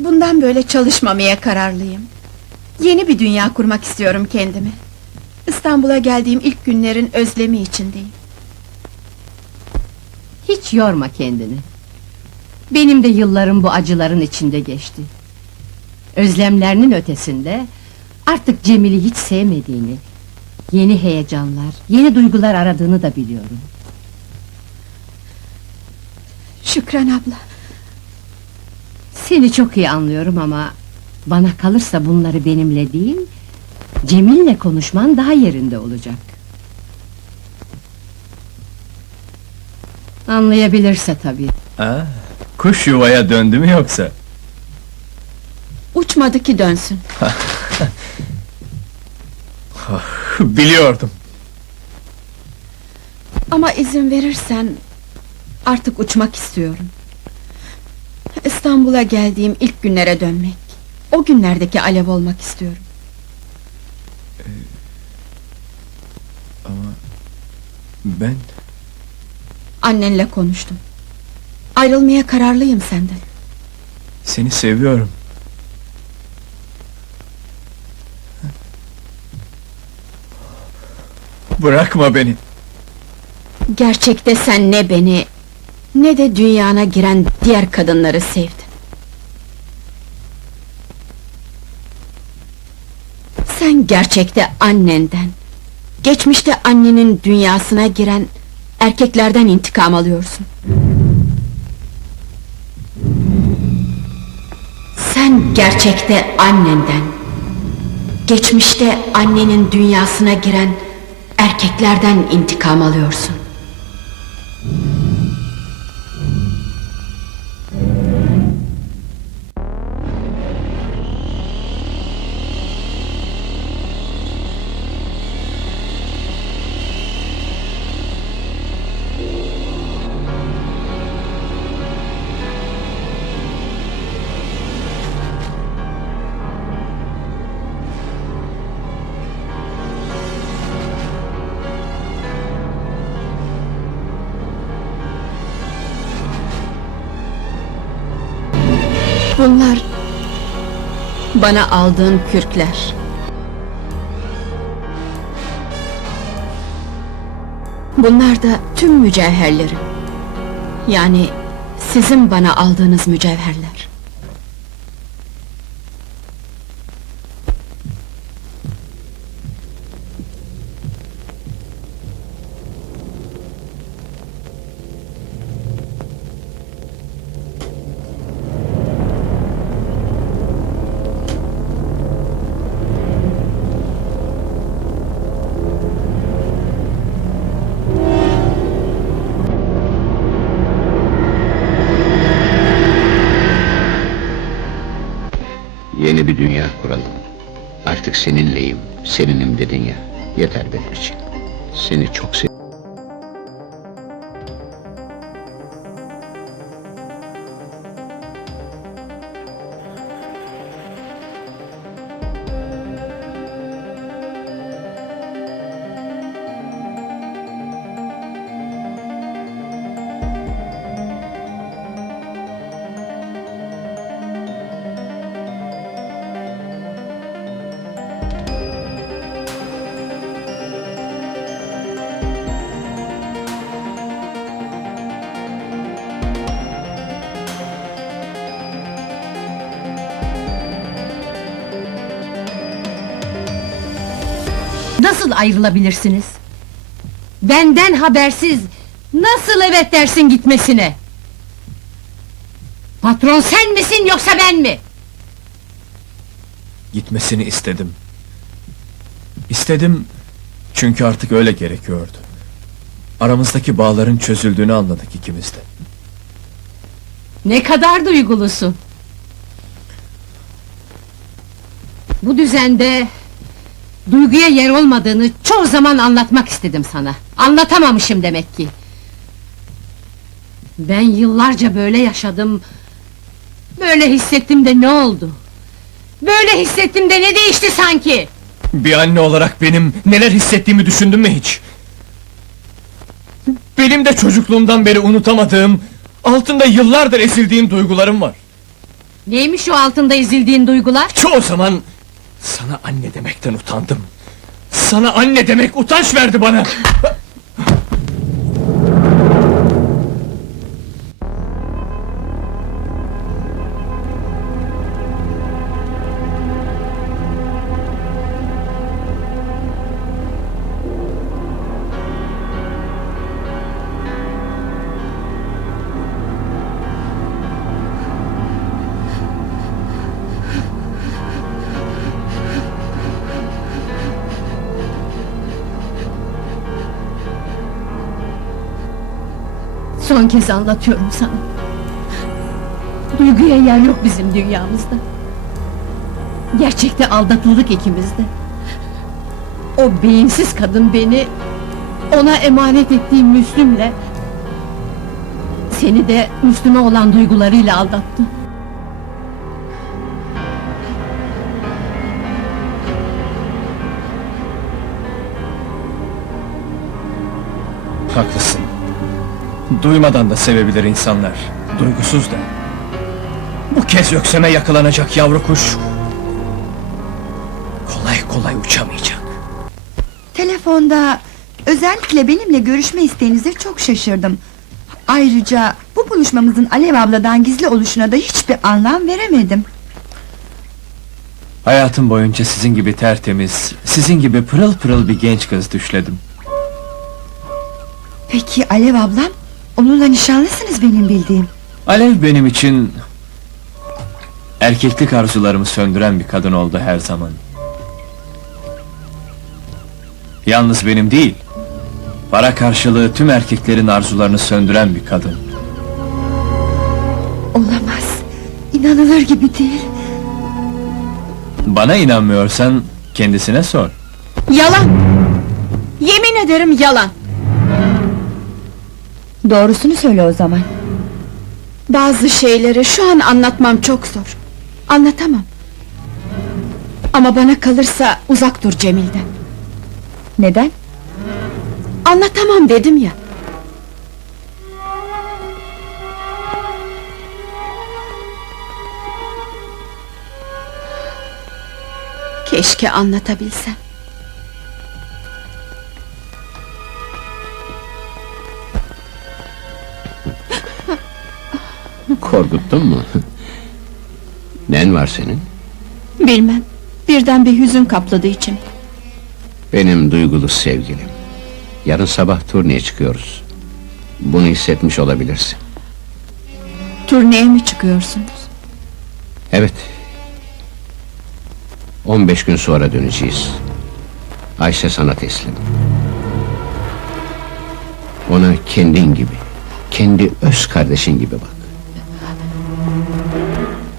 Bundan böyle çalışmamaya kararlıyım. Yeni bir dünya kurmak istiyorum kendime. İstanbul'a geldiğim ilk günlerin özlemi içindeyim. Hiç yorma kendini. Benim de yıllarım bu acıların içinde geçti. Özlemlerinin ötesinde artık Cemil'i hiç sevmediğini, yeni heyecanlar, yeni duygular aradığını da biliyorum. Şükran abla, Seni çok iyi anlıyorum ama bana kalırsa bunları benimle değil, Cemil'le konuşman daha yerinde olacak. Anlayabilirse tabii. Ha, kuş yuvaya döndü mü yoksa? uçmadı ki dönsün. Biliyordum. Ama izin verirsen artık uçmak istiyorum. İstanbul'a geldiğim ilk günlere dönmek. O günlerdeki alev olmak istiyorum. Ben Annenle konuştum. Ayrılmaya kararlıyım senden. seni seviyorum. Bırakma beni. Gerçekte sen ne beni ne de dünyana giren diğer kadınları sevdin. Sen gerçekte annenden, geçmişte annenin dünyasına giren erkeklerden intikam alıyorsun. Sen gerçekte annenden, geçmişte annenin dünyasına giren erkeklerden intikam alıyorsun. Bunlar bana aldığın kürkler. Bunlar da tüm mücevherlerim. Yani sizin bana aldığınız mücevherler. Dünya kuralım. Artık seninleyim, seninim dedin ya. Yeter benim için. Seni çok sev... Nasıl ayrılabilirsiniz? Benden habersiz nasıl evet dersin gitmesine? Patron sen misin yoksa ben mi? Gitmesini istedim. İstedim çünkü artık öyle gerekiyordu. Aramızdaki bağların çözüldüğünü anladık ikimiz de. Ne kadar duygulusun. Bu düzende duyguya yer olmadığını çoğu zaman anlatmak istedim sana. Anlatamamışım demek ki. Ben yıllarca böyle yaşadım. Böyle hissettim de ne oldu? Böyle hissettim de ne değişti sanki? Bir anne olarak benim neler hissettiğimi düşündün mü hiç? Benim de çocukluğumdan beri unutamadığım, altında yıllardır ezildiğim duygularım var. Neymiş o altında ezildiğin duygular? Çoğu zaman sana anne demekten utandım. Sana anne demek utanç verdi bana. Son kez anlatıyorum sana. Duyguya yer yok bizim dünyamızda. Gerçekte aldatıldık ikimiz de. O beyinsiz kadın beni ona emanet ettiğim Müslüm'le seni de Müslüm'e olan duygularıyla aldattı. Haklısın. Duymadan da sevebilir insanlar. Duygusuz da. Bu kez ökseme yakalanacak yavru kuş... ...kolay kolay uçamayacak. Telefonda özellikle benimle görüşme isteğinize çok şaşırdım. Ayrıca bu buluşmamızın Alev abladan gizli oluşuna da hiçbir anlam veremedim. Hayatım boyunca sizin gibi tertemiz, sizin gibi pırıl pırıl bir genç kız düşledim. Peki Alev ablam? Onunla nişanlısınız benim bildiğim. Alev benim için... ...erkeklik arzularımı söndüren bir kadın oldu her zaman. Yalnız benim değil... ...para karşılığı tüm erkeklerin arzularını söndüren bir kadın. Olamaz. İnanılır gibi değil. Bana inanmıyorsan kendisine sor. Yalan! Yemin ederim yalan! Doğrusunu söyle o zaman. Bazı şeyleri şu an anlatmam çok zor. Anlatamam. Ama bana kalırsa uzak dur Cemil'den. Neden? Anlatamam dedim ya. Keşke anlatabilsem. Korkuttun mu? Nen var senin? Bilmem. Birden bir hüzün kapladı içim. Benim duygulu sevgilim. Yarın sabah turneye çıkıyoruz. Bunu hissetmiş olabilirsin. Turneye mi çıkıyorsunuz? Evet. 15 gün sonra döneceğiz. Ayşe sana teslim. Ona kendin gibi, kendi öz kardeşin gibi bak.